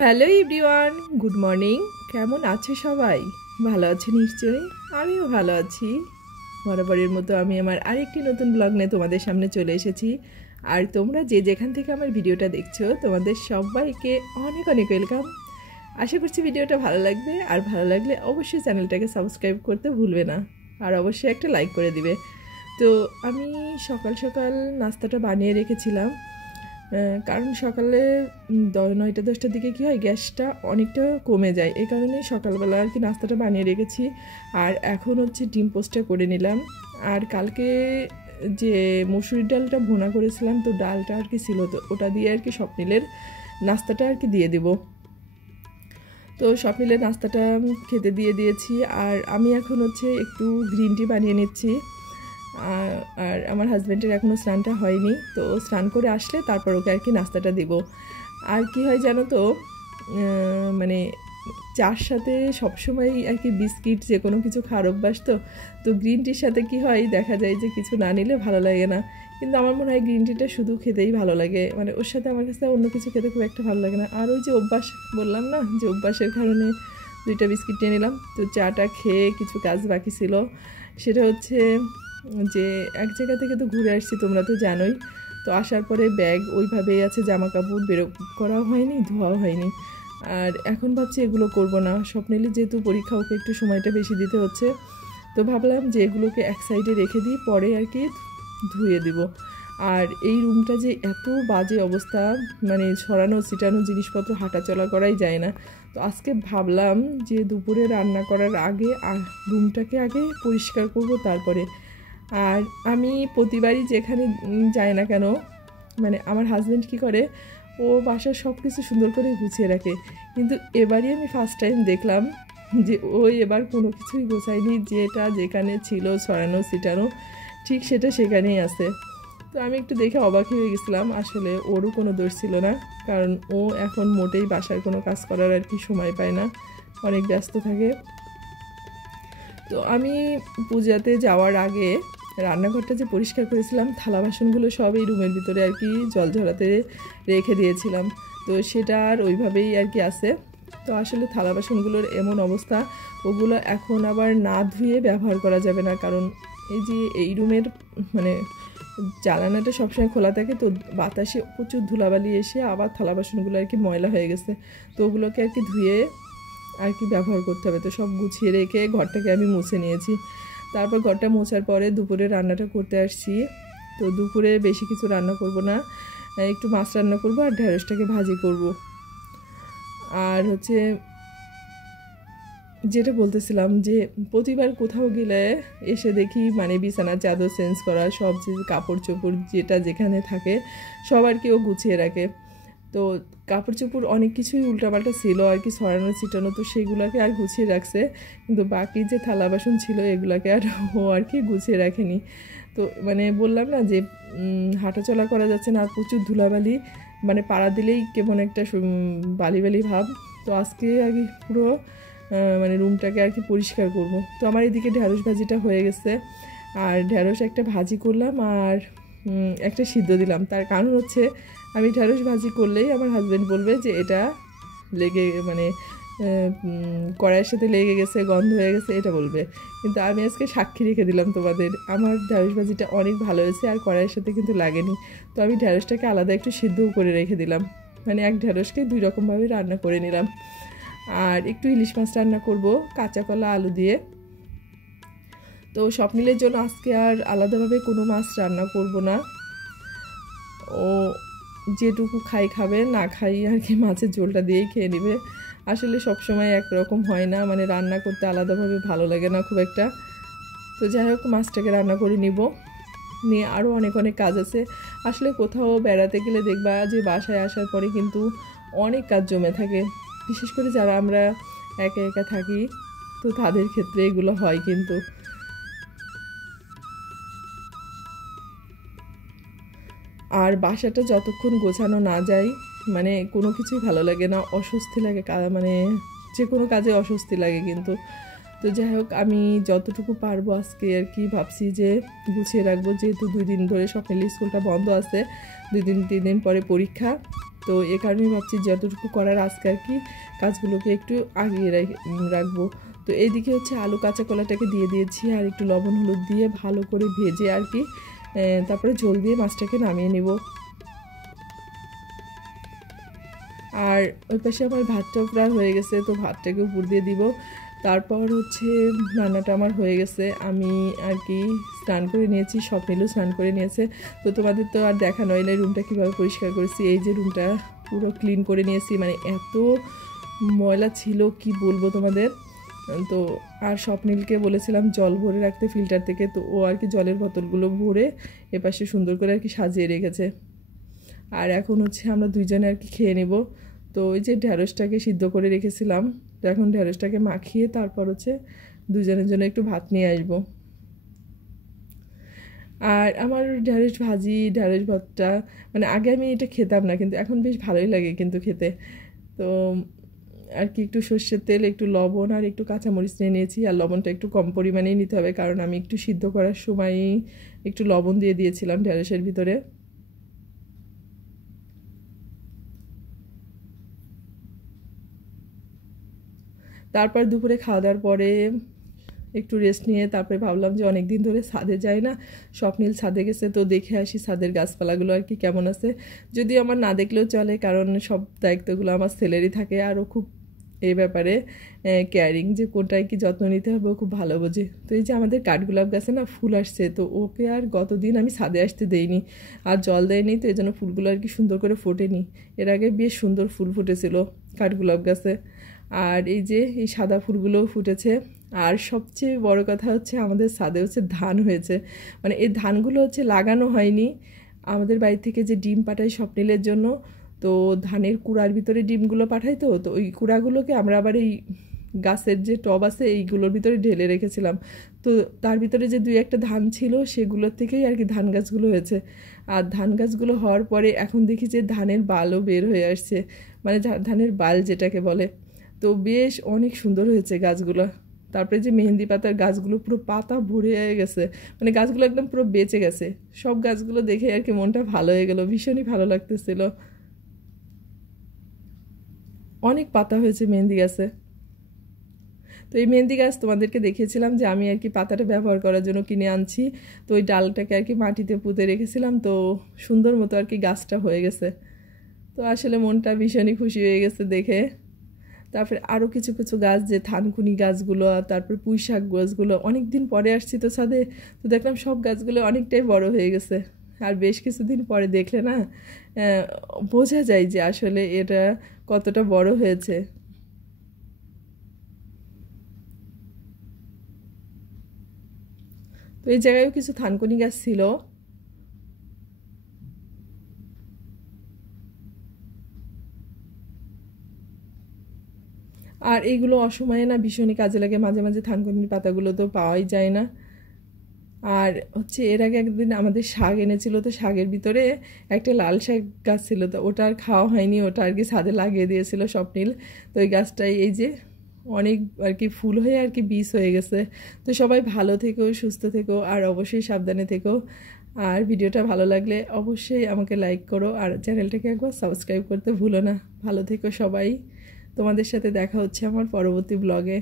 Hello everyone, good morning. কেমন আছে সবাই? ভালো আছে নিশ্চয়ই। আমিও ভালো আছি। বরাবরের মতো আমি আমার আরেকটি নতুন ব্লগ নিয়ে তোমাদের সামনে চলে এসেছি। আর তোমরা যে যেখান থেকে আমার ভিডিওটা দেখছো, তোমাদের সবাইকে অনেক অনেক ওয়েলকাম। আশা করছি ভিডিওটা ভালো লাগবে, আর ভালো লাগলে অবশ্যই চ্যানেলটাকে সাবস্ক্রাইব করতে ভুলবে না, আর অবশ্যই একটা লাইক করে দিবে। তো আমি সকাল সকাল নাস্তাটা বানিয়ে রেখেছিলাম, কারণ সকালে 9টা-10টার দিকে কী হয়, গ্যাসটা অনেকটা কমে যায়। এই কারণে সকালবেলা আর কি নাস্তাটা বানিয়ে রেখেছি। আর এখন হচ্ছে ডিম পোস্টটা করে নিলাম। আর কালকে যে মসুরির ডালটা ভুনা করেছিলাম, তো ডালটা আর কি ছিল, তো ওটা দিয়ে আর কি স্বপ্নিলের নাস্তাটা আর কি দিয়ে দেব। তো স্বপ্নিলের নাস্তাটা খেতে দিয়ে দিয়েছি। আর আমি এখন হচ্ছে একটু গ্রিন টি বানিয়ে নিচ্ছি। আর আমার হাজব্যান্ডের এখনও স্নানটা হয়নি, তো স্নান করে আসলে তারপর ওকে আর কি নাস্তাটা দিব। আর কি হয় জানো তো, মানে চার সাথে সবসময় আর কি বিস্কিট যে কোনো কিছু খাওয়ার অভ্যাস, তো গ্রিন টির সাথে কি হয়, দেখা যায় যে কিছু না নিলে ভালো লাগে না। কিন্তু আমার মনে হয় গ্রিন টিটা শুধু খেতেই ভালো লাগে, মানে ওর সাথে আমার কাছে অন্য কিছু খেতে খুব একটা ভালো লাগে না। আর ওই যে অভ্যাস বললাম না, যে অভ্যাসের কারণে 2টা বিস্কিট নিয়ে নিলাম। তো চাটা খেয়ে কিছু কাজ বাকি ছিল, সেটা হচ্ছে যে এক জায়গা থেকে তো ঘুরে আসছি, তোমরা তো জানোই। তো আসার পরে ব্যাগ ওইভাবেই আছে, জামা কাপড় বেরো করাও হয়নি, ধোয়াও হয়নি। আর এখন ভাবছি এগুলো করব না। স্বপ্নেলি যেহেতু পরীক্ষা, ওকে একটু সময়টা বেশি দিতে হচ্ছে, তো ভাবলাম যে এগুলোকে এক সাইডে রেখে দিই, পরে আর কি ধুয়ে দিব। আর এই রুমটা যে এত বাজে অবস্থা, মানে ছড়ানো ছিটানো জিনিসপত্র, হাঁটাচলা করাই যায় না। তো আজকে ভাবলাম যে দুপুরে রান্না করার আগে রুমটাকে আগে পরিষ্কার করব তারপরে। আর আমি প্রতিবারই যেখানে যাই না কেন, মানে আমার হাজব্যান্ড কী করে, ও বাসার সব কিছু সুন্দর করে গুছিয়ে রাখে। কিন্তু এবারই আমি ফার্স্ট টাইম দেখলাম যে ও এবার কোনো কিছুই গোছায়নি, যেটা যেখানে ছিল ছড়ানো ছিটানো, ঠিক সেটা সেখানেই আছে। তো আমি একটু দেখে অবাক হয়ে গেছিলাম। আসলে ওরও কোনো দোষ ছিল না, কারণ ও এখন মোটেই বাসার কোনো কাজ করার আর কি সময় পায় না, অনেক ব্যস্ত থাকে। তো আমি পূজাতে যাওয়ার আগে রান্নাঘরটা যে পরিষ্কার করেছিলাম, থালা বাসনগুলো সব এই রুমের ভিতরে আর কি জল ঝরাতে রেখে দিয়েছিলাম, তো সেটা আর ওইভাবেই আর কি আছে। তো আসলে থালা বাসনগুলোর এমন অবস্থা, ওগুলো এখন আবার না ধুয়ে ব্যবহার করা যাবে না, কারণ এই যে এই রুমের মানে জানালাটা সবসময় খোলা থাকে, তো বাতাসে প্রচুর ধুলাবালি এসে আবার থালা বাসনগুলো আর কি ময়লা হয়ে গেছে। তো ওগুলোকে আর কি ধুয়ে আর কি ব্যবহার করতে হবে। তো সব গুছিয়ে রেখে ঘরটাকে আমি মুছে নিয়েছি। তারপর ঘরটা মোছার পরে দুপুরে রান্নাটা করতে আসছি। তো দুপুরে বেশি কিছু রান্না করব না, একটু মাছ রান্না করব আর ঢেঁড়সটাকে ভাজি করব। আর হচ্ছে যেটা বলতেছিলাম, যে প্রতিবার কোথাও গেলে এসে দেখি মানে বিছানার চাদর চেঞ্জ করা, সব যে কাপড় চোপড় যেটা যেখানে থাকে সব আর কি ও গুছিয়ে রাখে। তো কাপড় চোপড় অনেক কিছুই উল্টাপাল্টা ছিল আর কি, ছড়ানো ছিটানো, তো সেগুলোকে আর গুছিয়ে রাখছে। কিন্তু বাকি যে থালা বাসন ছিল এগুলোকে আর ও আর কি গুছিয়ে রাখেনি। তো মানে বললাম না যে হাঁটাচলা করা যাচ্ছে না, আর প্রচুর ধুলাবালি, মানে পাড়া দিলেই কেমন একটা বালি বালি ভাব। তো আজকে আর কি পুরো মানে রুমটাকে আর কি পরিষ্কার করব। তো আমার এদিকে ঢ্যাঁড়স ভাজিটা হয়ে গেছে, আর ঢ্যাঁড়স একটা ভাজি করলাম আর একটা সিদ্ধ দিলাম। তার কারণ হচ্ছে আমি ঢ্যাঁড়স ভাজি করলেই আমার হাজব্যান্ড বলবে যে এটা লেগে মানে কড়াইয়ের সাথে লেগে গেছে, গন্ধ হয়ে গেছে, এটা বলবে। কিন্তু আমি আজকে সাক্ষী রেখে দিলাম তোমাদের, আমার ঢ্যাঁড়স ভাজিটা অনেক ভালো হয়েছে আর কড়াইয়ের সাথে কিন্তু লাগেনি। তো আমি ঢ্যাঁড়সটাকে আলাদা একটু সিদ্ধও করে রেখে দিলাম, মানে এক ঢ্যাঁড়সকে 2 রকমভাবে রান্না করে নিলাম। আর একটু ইলিশ মাছ রান্না করব কাঁচা কলা আলু দিয়ে। তো স্বপ্নিলের জন্য আজকে আর আলাদাভাবে কোনো মাছ রান্না করব না, ও যেটুকু খাবে, না খাই আর কি মাছের ঝোলটা দিয়েই খেয়ে নেবে। আসলে সবসময় একরকম হয় না, মানে রান্না করতে আলাদাভাবে ভালো লাগে না খুব একটা। তো যাই হোক, মাছটাকে রান্না করে নিয়ে আরও অনেক অনেক কাজ আছে। আসলে কোথাও বেড়াতে গেলে দেখবা যে বাসায় আসার পরে কিন্তু অনেক কাজ জমে থাকে, বিশেষ করে যারা আমরা একা একা থাকি, তো তাদের ক্ষেত্রে এগুলো হয়। কিন্তু আর বাসাটা যতক্ষণ গোছানো না যায়, মানে কোনো কিছুই ভালো লাগে না, অস্বস্তি লাগে, মানে যে কোনো কাজে অস্বস্তি লাগে। কিন্তু তো যাই হোক, আমি যতটুকু পারবো আজকে আর কি ভাবছি যে গুছিয়ে রাখবো, যেহেতু 2 দিন ধরে স্বপ্নের স্কুলটা বন্ধ আছে, 2-3 দিন পরে পরীক্ষা। তো এ কারণেই ভাবছি যতটুকু করার আজকে আর কি কাজগুলোকে একটু আগিয়ে রাখবো। তো এইদিকে হচ্ছে আলু কাঁচা কলাটাকে দিয়ে দিয়েছি, আর একটু লবণ হলুদ দিয়ে ভালো করে ভেজে আর কি তারপরে ঝোল দিয়ে মাছটাকে নামিয়ে নেব। আর ওই পাশে আমার ভাতটাও প্রায় হয়ে গেছে, তো ভাতটাকে উপর দিয়ে দিব। তারপর হচ্ছে রান্নাটা আমার হয়ে গেছে, আমি আর কি স্নান করে নিয়েছি, স্বপ্নিলও স্নান করে নিয়েছে। তো তোমাদের তো আর দেখা নয় না রুমটা কীভাবে পরিষ্কার করেছি। এই যে রুমটা পুরো ক্লিন করে নিয়েছি, মানে এত ময়লা ছিল কি বলবো তোমাদের। তো আর স্বপ্নিলকে বলেছিলাম জল ভরে রাখতে ফিল্টার থেকে, তো ও আর কি জলের বোতলগুলো ভরে এপাশে সুন্দর করে আর কি সাজিয়ে রেখেছে। আর এখন হচ্ছে আমরা দুইজনে আর কি খেয়ে নেব। তো ওই যে ঢ্যাঁড়সটাকে সিদ্ধ করে রেখেছিলাম, তো এখন ঢ্যাঁড়সটাকে মাখিয়ে তারপর হচ্ছে দুজনের জন্য একটু ভাত নিয়ে আসবো। আর আমার ঢ্যাঁড়স ভাজি, ঢ্যাঁড়স ভাতটা মানে আগে আমি এটা খেতাম না, কিন্তু এখন বেশ ভালোই লাগে কিন্তু খেতে। তো আর কি একটু সর্ষের তেল, একটু লবণ আর একটু কাঁচামরিচ নিয়ে নিয়েছি। আর লবণটা একটু কম পরিমাণেই নিতে হবে, কারণ আমি একটু সিদ্ধ করার সময় একটু লবণ দিয়ে দিয়েছিলাম ঢ্যাঁড়সের ভিতরে। তারপর দুপুরে খাওয়া দাওয়ার পরে একটু রেস্ট নিয়ে তারপরে ভাবলাম যে অনেক দিন ধরে ছাদে যাই না, স্বপ্নিল ছাদে গেছে, তো দেখে আসি ছাদের গাছপালাগুলো আর কি কেমন আছে। যদিও আমার না দেখলেও চলে, কারণ সব দায়িত্বগুলো আমার ছেলেরই থাকে, আরও খুব এই ব্যাপারে কেয়ারিং, যে কোনটায় কি যত্ন নিতে হবে ও খুব ভালো বোঝে। তো এই যে আমাদের কাঠগোলাপ গাছে না ফুল আসছে, তো ওকে আর গতদিন আমি ছাদে আসতে দেইনি আর জল দেয়নি, তো এই জন্য ফুলগুলো আর কি সুন্দর করে ফোটেনি। এর আগে বেশ সুন্দর ফুল ফুটেছিল কাঠগোলাপ গাছে। আর এই যে এই সাদা ফুলগুলোও ফুটেছে। আর সবচেয়ে বড় কথা হচ্ছে আমাদের ছাদে হচ্ছে ধান হয়েছে, মানে এই ধানগুলো হচ্ছে লাগানো হয়নি, আমাদের বাড়ি থেকে যে ডিম পাঠায় স্বপ্নিলের জন্য, তো ধানের কুড়ার ভিতরে ডিমগুলো পাঠায়, তো তো ওই কুড়াগুলোকে আমরা আবার এই গাছের যে টব আছে এইগুলোর ভিতরে ঢেলে রেখেছিলাম। তো তার ভিতরে যে 2-1টা ধান ছিল সেগুলোর থেকেই আর কি ধান গাছগুলো হয়েছে। আর ধান গাছগুলো হওয়ার পরে এখন দেখি যে ধানের বালও বের হয়ে আসছে, মানে ধানের বাল যেটাকে বলে। তো বেশ অনেক সুন্দর হয়েছে গাছগুলো। তারপরে যে মেহেন্দি পাতার গাছগুলো পুরো পাতা ভরে গেছে, মানে গাছগুলো একদম পুরো বেঁচে গেছে। সব গাছগুলো দেখে আর কি মনটা ভালো হয়ে গেল, ভীষণই ভালো লাগতেছিল। অনেক পাতা হয়েছে মেহেন্দি গাছে। তো এই মেহেন্দি গাছ তোমাদেরকে দেখিয়েছিলাম যে আমি আর কি পাতাটা ব্যবহার করার জন্য কিনে আনছি। তো ওই ডালটাকে আর কি মাটিতে পুঁতে রেখেছিলাম, তো সুন্দর মতো আর কি গাছটা হয়ে গেছে। তো আসলে মনটা ভীষণই খুশি হয়ে গেছে দেখে। তারপরে আরও কিছু কিছু গাছ, যে থানকুনি গাছগুলো, তারপর পুঁই শাক গাছগুলো, অনেক দিন পরে আসছি তো ছাদে, তো দেখলাম সব গাছগুলো অনেকটাই বড় হয়ে গেছে। আর বেশ কিছুদিন পরে দেখলে না বোঝা যায় যে আসলে এটা কতটা বড় হয়েছে। তো এই জায়গায়ও কিছু থানকুনি গাছ ছিল। আর এইগুলো অসময়ে না ভীষণই কাজে লাগে, মাঝে মাঝে থানকুনির পাতাগুলো তো পাওয়াই যায় না। আর হচ্ছে এর আগে একদিন আমাদের শাক এনেছিল, তো শাকের ভিতরে একটা লাল শাক গাছ ছিল, তো ওটা আর খাওয়া হয়নি, ওটা আর কি ছাদে লাগিয়ে দিয়েছিল স্বপ্নিল। তো ওই গাছটাই এই যে অনেক আর কি ফুল হয়ে আর কি বীজ হয়ে গেছে। তো সবাই ভালো থেকো, সুস্থ থেকো, আর অবশ্যই সাবধানে থেকো। আর ভিডিওটা ভালো লাগলে অবশ্যই আমাকে লাইক করো, আর চ্যানেলটাকে একবার সাবস্ক্রাইব করতে ভুলো না। ভালো থেকো সবাই, তোমাদের সাথে দেখা হচ্ছে আমার পরবর্তী ব্লগে।